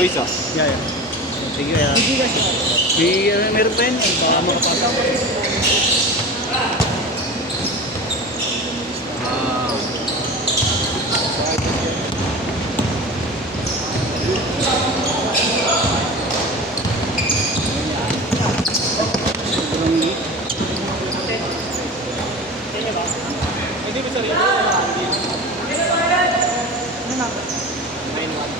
Boys ah. Yeah. Sige, meron pa yun. Baka makapasok. Hindi ba sarili? Ano na? 9-1.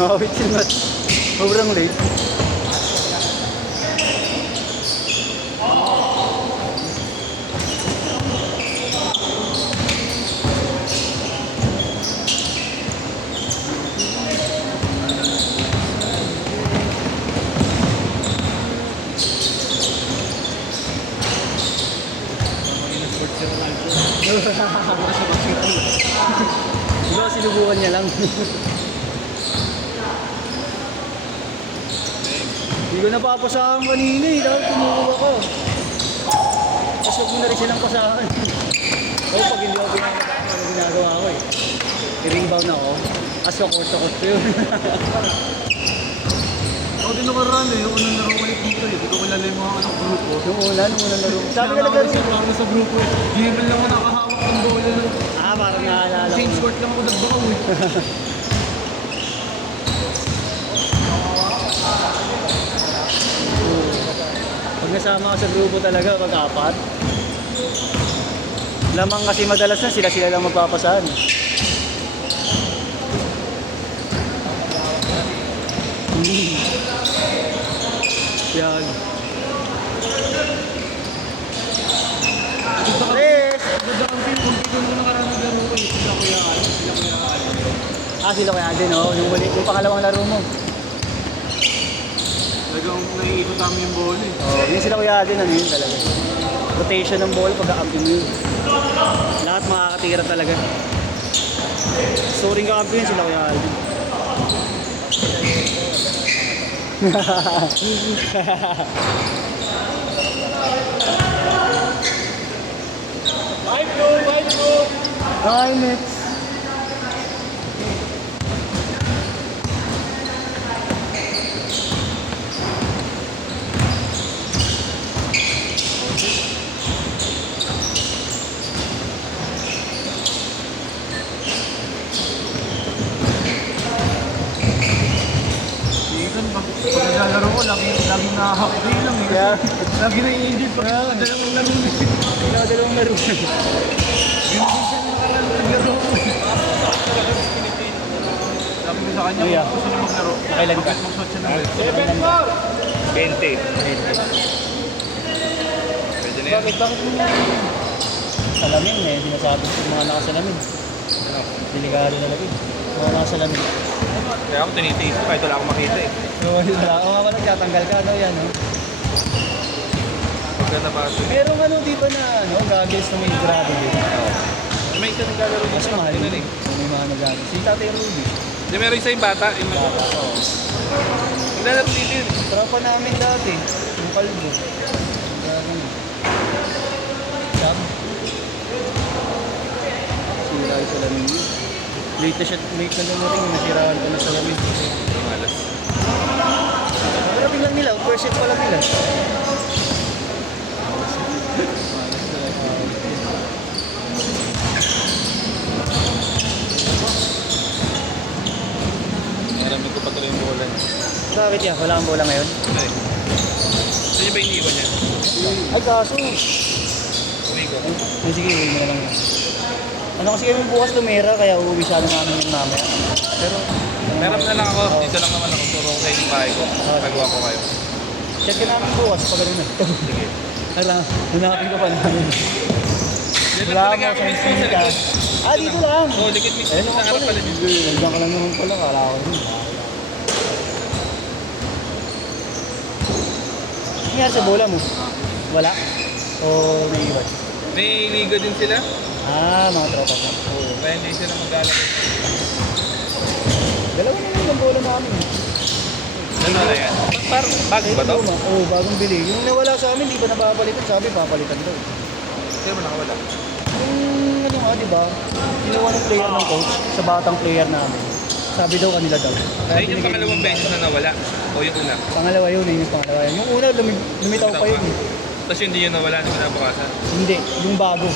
Oh, it's not. Sobrang late. Diba, sinubukan niya lang. Hindi ko napapasahan kanina eh, dahil tumukuha ko. Tapos huwag mo na rin silang pasahan. So, pag hindi ako ginagawa ko eh. I-rebound ako. As ka-court ko yun. Ako din nakaraan eh, yung unang laro ulit dito eh. Dito ko kilala yung mga grupo. Nung unang laro. Sabi ka nagkaroon siya. Ako sa grupo eh. Hindi lang ako nakahawak ng bola. Parang naalala ko. Change court lang ako nagbakaw eh. Pag nasama ka sa grupo talaga, pag-apat. Lamang kasi madalas na sila lang magpapasahan. Yan. Chris! Ganda ang team, kung dito mo nakaraan ng laro ko eh. Sila Kuya Alden. Sila Kuya Alden, oh. Yung pangalawang laro mo. Talagang naiikot namin yung bola eh. Oh, yun sila Kuya Alden, ano yun talaga. Rotation ng ball, pag-aamping yun. Lahat makakatira talaga. Soaring ka-amping sila Kuya Alden. Bye, next. Pag naglalaro ko, lagi nakahakri lang eh. Yeah. Lagi na-i-injured pag dalawang laro eh. Dalawang laro. Minsan naglaro ko eh. Sabi ko sa kanya, Kuya, kung gusto niya maglaro, nakailan ka? mag-shot siya ng 20. Pwede na yan. Bakit mo yan? Salamin eh, sinasabi ko mga nakasalamin. Delikado talaga eh. Mga nakasalamin. Kaya ako tinitiis pa, ito lang ako makita eh. Oo, yun lang. Oo nga pala, tatanggal ka, no? Yan, no? Pagkata ba ito? Merong ano, di ba na, ano, goggles na may gravity? May isa naglalaro Mas dito. mahal yun. May mga nag-goggles. Si Tatay Ruby. Di meron isa yung bata. Yung Oo. naglalaro dito yun. Tropa namin dati. Yung kalbo. Gagawin. Jam. Sira yung salamin yun. Late na siya, late na lumating, nasiraan ko na salamin. Malas. Pero tingnan nila, first set pa lang nila. Naramin ko pa tuloy yung bola. Bakit yan? Wala kang bola ngayon? Ano eh? Saan niya ba iniwan niya? Ay, kaso. Uwi ko. Ay, sige, uwi mo na lang. Ano kasi kami bukas tumira, kaya uuwi sana namin yung mamaya. Pero, Meron na lang ako. Dito lang naman ako. Turo ko sa inyong bahay ko. Pagawa ko kayo. check ka namin bukas pag ano na. Sige. Hala, hanapin ko pa namin. Dito Wala talaga mo ako sa mismo sa singka. likod. Ah, dito lang. Oo, likod mismo. Eh, Sa naman harap pala. pala dito. Nandiyan ka lang naman pala, kala ko rin. nangyari sa bola mo? Wala? O naiiwan? May liga din sila. Ah, mga tropa mo. Oo. Kaya hindi sila maglalaro. Dalawa na lang yung bola namin. Ano na yan? Parang bago ba to? Oo, bagong bili. Yung nawala sa amin, di ba napapalitan? Sabi, papalitan daw. Sino mo nakawala? Yung ano nga, di ba? Kinuha ng player ng coach sa batang player namin. Sabi daw kanila daw. Ayun yung pangalawang beses na nawala. O yung una. Pangalawa yun, yung pangalawa yun. Yung una, lumitaw pa yun. Tapos yung hindi yun nawala nung kinabukasan. Hindi, yung bago.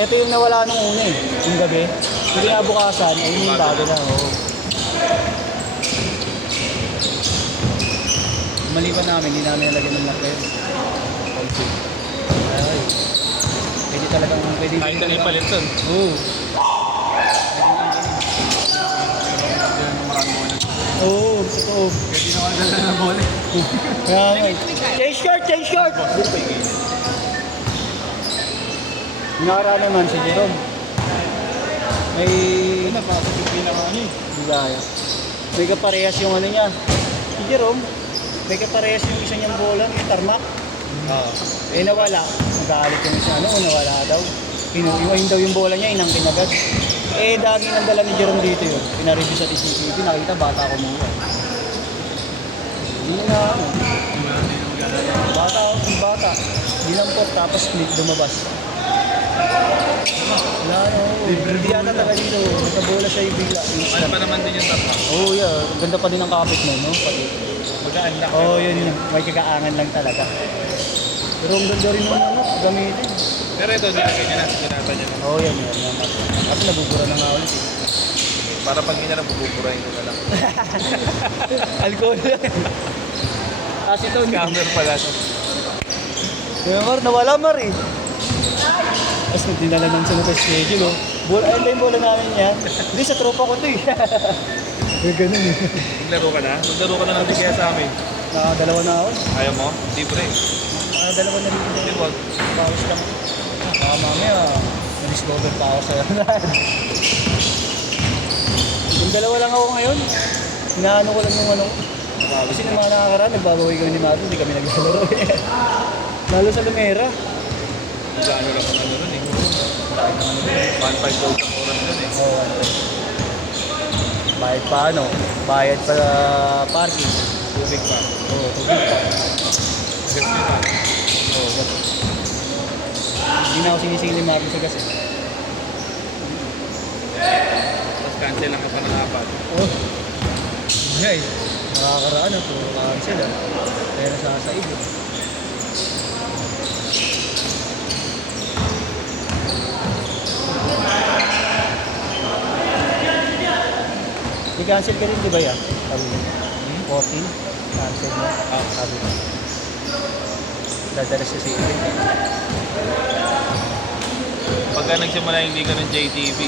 Ito yung nawala nung una eh, yung gabi. Yung kinabukasan, ayun yung bago na. Oo. Maliban namin, hindi namin nalagyan ng lock yun. Ay, pwede talagang, pwede Kahit na ipalit doon. Oo. Oo, totoo. Pwede na dala ng bola. Kaya nga. Change short, change short! Nara naman si Jerome. May... Napasok yung pinaka-ano eh. Bigaya. May kaparehas yung ano niya. Si Jerome, may kaparehas yung isa niyang bola, yung tarmac. Oo. Eh nawala. Nagalit yung isa, ano, nawala daw. Pinuiwain daw yung bola niya, inangkin agad. Eh, daging ang dala ni Jerome dito yun. Pinareview sa CCTV, nakita bata kumuha. Hindi na ano. Bata. Dinampot, tapos split lumabas. Wala no. Hindi yata taga dito. Nagkabola siya yung bigla. Ano pa naman din yung tatlo? Oh yeah, ganda pa din ang kapit mo, no? Pati. Magaan lang. Oh, yun. May kakaangan lang talaga. Pero ang ganda rin naman, ano, gamitin. Pero ito, nilagay niya na. Sinata niya na. Oh, yan. Kasi nabubura na nga ulit eh. Para pag hindi na buburahin ko na lang. Alcohol yan. Acetone. Scammer pala ito. Kaya Mar, nawala Mar eh. Tapos dinala naman sa schedule oh. Bola, ayun ba yung bola namin yan? Hindi, sa tropa ko to eh. May ganun eh. Maglaro ka na? Maglaro ka na lang din kaya sa amin. Nakadalawa na ako. Ayaw mo? Libre. Nakadalawa na rin. Hindi, wag. Bawas lang. Mamaya, na-discover pa ako sa lahat. Yung dalawa lang ako ngayon. Inaano ko lang yung ano. Kasi ng mga nakakaraan, nagbabawi kami ni Mato, hindi kami naglalaro eh. Lalo sa Lumera. Gano'n lang ang ano nun eh. 1.5 gold ang oras nun eh. Oo, ano. Bayad pa ano? Bayad pa parking. Tubig pa. Oo, tubig pa. Gas nyo na. Oo, gas. Hindi na ako sinisingil ni Mato sa gas eh. Tapos cancel lang ka pa ng apat. Oh. Ngay. Nakakaraan na po. Cancel ah. Kaya nasasaid eh. I-cancel ka rin di ba yan? Sabi mo. 14? Cancel mo? Sabi mo. Dadala siya sa event. Pagka nagsimula hindi ka ng JTV,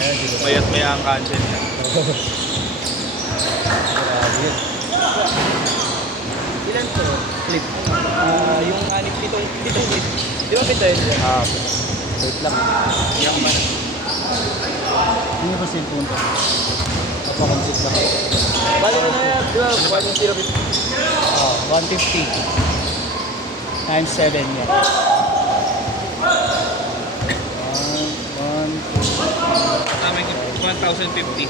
Ayan, di ba? mayat maya ang cancel niya. Grabe yun. Ilan to? Flip. Yung anip dito flip. Di ba kita yun? Wait lang. Yung man. Ano ba cellphone ko? Papakonsit lang. Bali na na yan. Di ba? 1.0. 150. Times 7 yan. Namin 1,050. 9,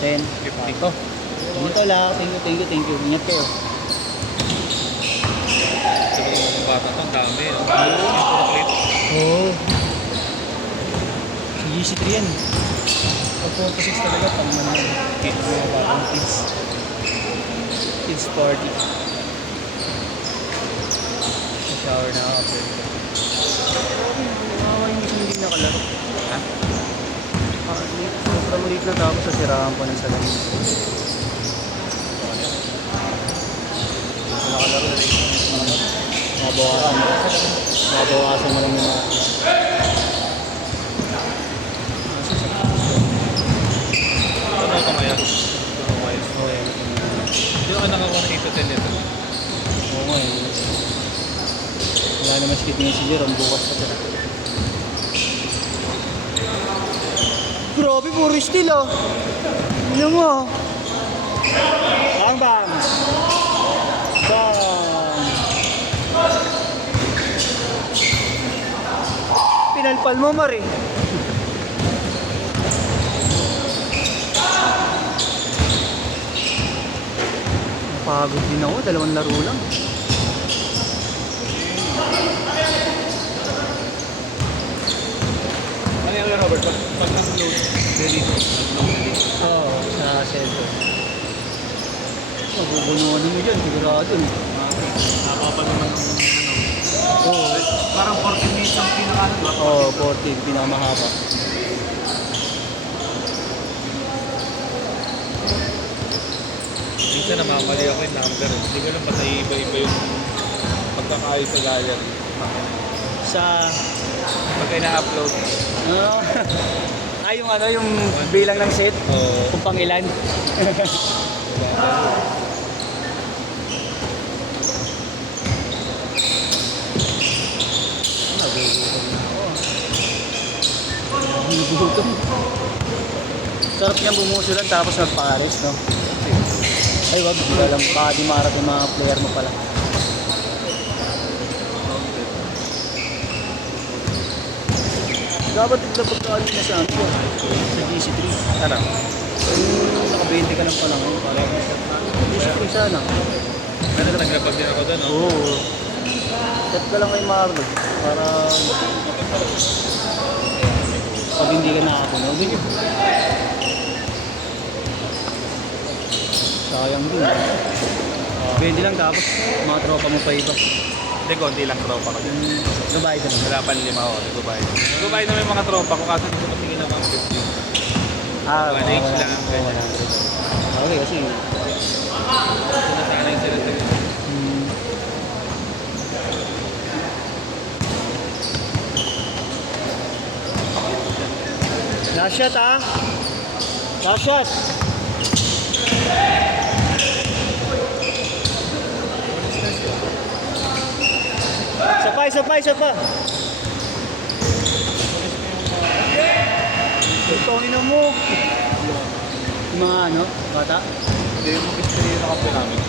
10, 50. Ito. Dito lang. Thank you. Ingat kayo. Sabi ko mga bata to, ang dami. Yung puro clip. Oo. GC3 yan. Pag 46 talaga, pang mga kids. Mga bagong kids. Kids party. Shower na ako. Nakakawa yung isa hindi nakalaro. Ha? Sobrang ulit na tapos sa sirahan pa ng salamin. Nakalaro na rin. Mabawasan mo lang yung mga... Ano ito ngayon? Ito ngayon. Yung ka nakakuha ng 8 to 10 nito. Oo nga eh. Wala naman skit niya si Jerome, bukas pa siya. Grabe, puro steel oh. Ano mo? Bang bang. Pinalpal mo, Mar eh. Napagod din ako, 2 laro lang. Ano yung Robert? Pag nag-load, delete. Nag-load, delete. Oo, sa cellphone. Mabubunuan mo dyan, sigurado. Nakakapa naman ng Oo, parang 40 minutes ang pinaka-ano, ba? oh, 40, pinakamahaba. Minsan namamali ako yung number. Hindi ko lang patay iba-iba yung pagkakaayos sa gallery. Sa, Pag ina-upload, yung ano, yung bilang ng set, oo. kung pang ilan. Nagugutom. Sarap niyang bumusulan tapos magpares, no? Ay, wag, di alam, baka di marat yung mga player mo pala. Dapat tigla pagkaano na sa ano, sa GC3. Ano? Yung naka-20 ka lang pala ngayon, parang GC3 sana. Ano, naglabag din ako doon, no? Oo. Set ka lang kay Marlon para pag hindi ka nakapunog. Sayang din. 20 lang tapos mga tropa mo pa iba. Hindi, konti lang tropa ko. Babae ka naman. Wala pa 5 ako, nagbabayad. Nagbabayad naman yung mga tropa ko kaso gusto ko tingin ng 150. Ah, 1H lang, ganyan. Okay, kasi Sinasanay sila sa last shot ah. Last shot. Isa pa, isa pa. Ito, ino mo. Yung mga ano, bata. Hindi, yung mga pistolero na kape namin.